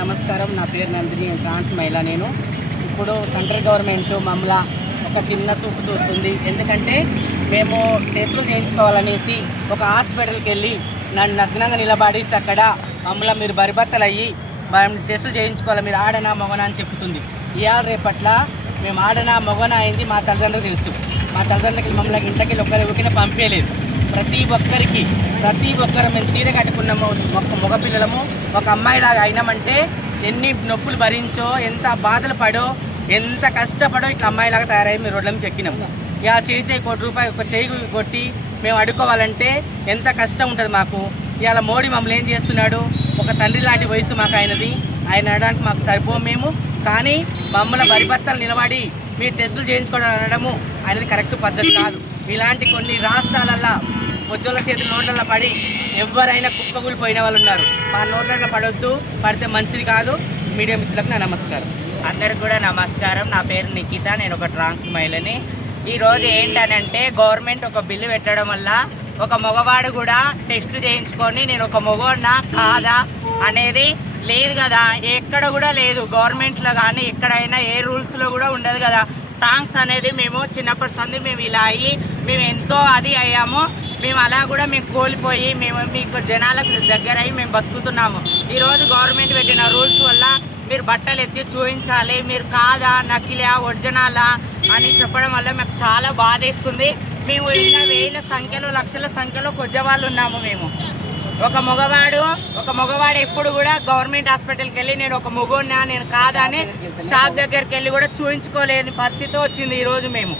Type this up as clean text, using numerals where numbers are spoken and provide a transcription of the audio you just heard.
నమస్కారం, నా పేరు నందిని, ట్రాన్స్ మహిళ. నేను ఇప్పుడు సెంట్రల్ గవర్నమెంట్ మమ్మల్ని ఒక చిన్న చూపు చూస్తుంది. ఎందుకంటే మేము టెస్టులు చేయించుకోవాలనేసి ఒక హాస్పిటల్కి వెళ్ళి నన్ను నగ్నంగా నిలబడి అక్కడ మమ్మల్ని మీరు బరిబత్తలు అయ్యి టెస్టులు చేయించుకోవాలి, మీరు ఆడనా మొగనా అని చెప్తుంది. ఇవాళ రేపట్ల మేము ఆడనా మొగనా అయింది మా తల్లిదండ్రులకు తెలుసు. మా తల్లిదండ్రులకి మమ్మల్ని ఇంట్లోకి ఒకరికైనా పంపేయలేదు. ప్రతి ఒక్కరు మేము చీర కట్టుకున్నాము, ఒక మగపిల్లలము, ఒక అమ్మాయిలాగా అయినామంటే ఎన్ని నొప్పులు భరించో, ఎంత బాధలు పడో, ఎంత కష్టపడో ఇట్లా అమ్మాయిలాగా తయారయ్యి మేము రోడ్ల మీద ఎక్కినాము. ఇక చేయి ₹1 ఒక చేయి కొట్టి మేము అడుక్కోవాలంటే ఎంత కష్టం ఉంటుంది మాకు. ఇవాళ మోడీ మమ్మల్ని ఏం చేస్తున్నాడు, ఒక తండ్రి లాంటి వయసు మాకు ఆయనది, ఆయన అనడానికి మాకు సరిపోము మేము. కానీ మమ్మల్ని బరిబత్తలు నిలబడి మీరు టెస్టులు చేయించుకోవడం అనడము అనేది కరెక్ట్ పద్ధతి కాదు. ఇలాంటి కొన్ని రాష్ట్రాలల్లో ఉజ్వల చేతుల నోట్లలో పడి ఎవరైనా కుప్పకూలిపోయిన వాళ్ళు ఉన్నారు. మా నోట్లలో పడొద్దు, పడితే మంచిది కాదు. మీడియా మిత్రులకు నా నమస్కారం. అందరికి కూడా నమస్కారం. నా పేరు నిఖిత, నేను ఒక ట్రాన్స్ మహిళని. ఈరోజు ఏంటనంటే గవర్నమెంట్ ఒక బిల్లు పెట్టడం వల్ల ఒక మగవాడు కూడా టెస్ట్ చేయించుకొని నేను ఒక మగవాడినా కాదా అనేది లేదు కదా, ఎక్కడ కూడా లేదు గవర్నమెంట్లో కానీ ఎక్కడైనా ఏ రూల్స్లో కూడా ఉండదు కదా. ట్రాన్స్ అనేది మేము చిన్నప్పటి సంది మేము ఇలా అయ్యి మేము ఎంతో అది అయ్యాము. మేము అలా కూడా మేము కోల్పోయి మేము మీకు జనాలకు దగ్గర అయ్యి మేము బతుకుతున్నాము. ఈరోజు గవర్నమెంట్ పెట్టిన రూల్స్ వల్ల మీరు బట్టలు ఎత్తి చూపించాలి, మీరు కాదా నకిలా ఒరిజినలా అని చెప్పడం వల్ల మాకు చాలా బాధేస్తుంది. మేము ఇంకా వేల సంఖ్యలో లక్షల సంఖ్యలో కొద్దివాళ్ళు ఉన్నాము. మేము ఒక మగవాడు ఎప్పుడు కూడా గవర్నమెంట్ హాస్పిటల్కి వెళ్ళి నేను ఒక మగోడినా నేను కాదా అని షాప్ దగ్గరికి వెళ్ళి కూడా చూపించుకోలేని పరిస్థితి వచ్చింది ఈరోజు మేము.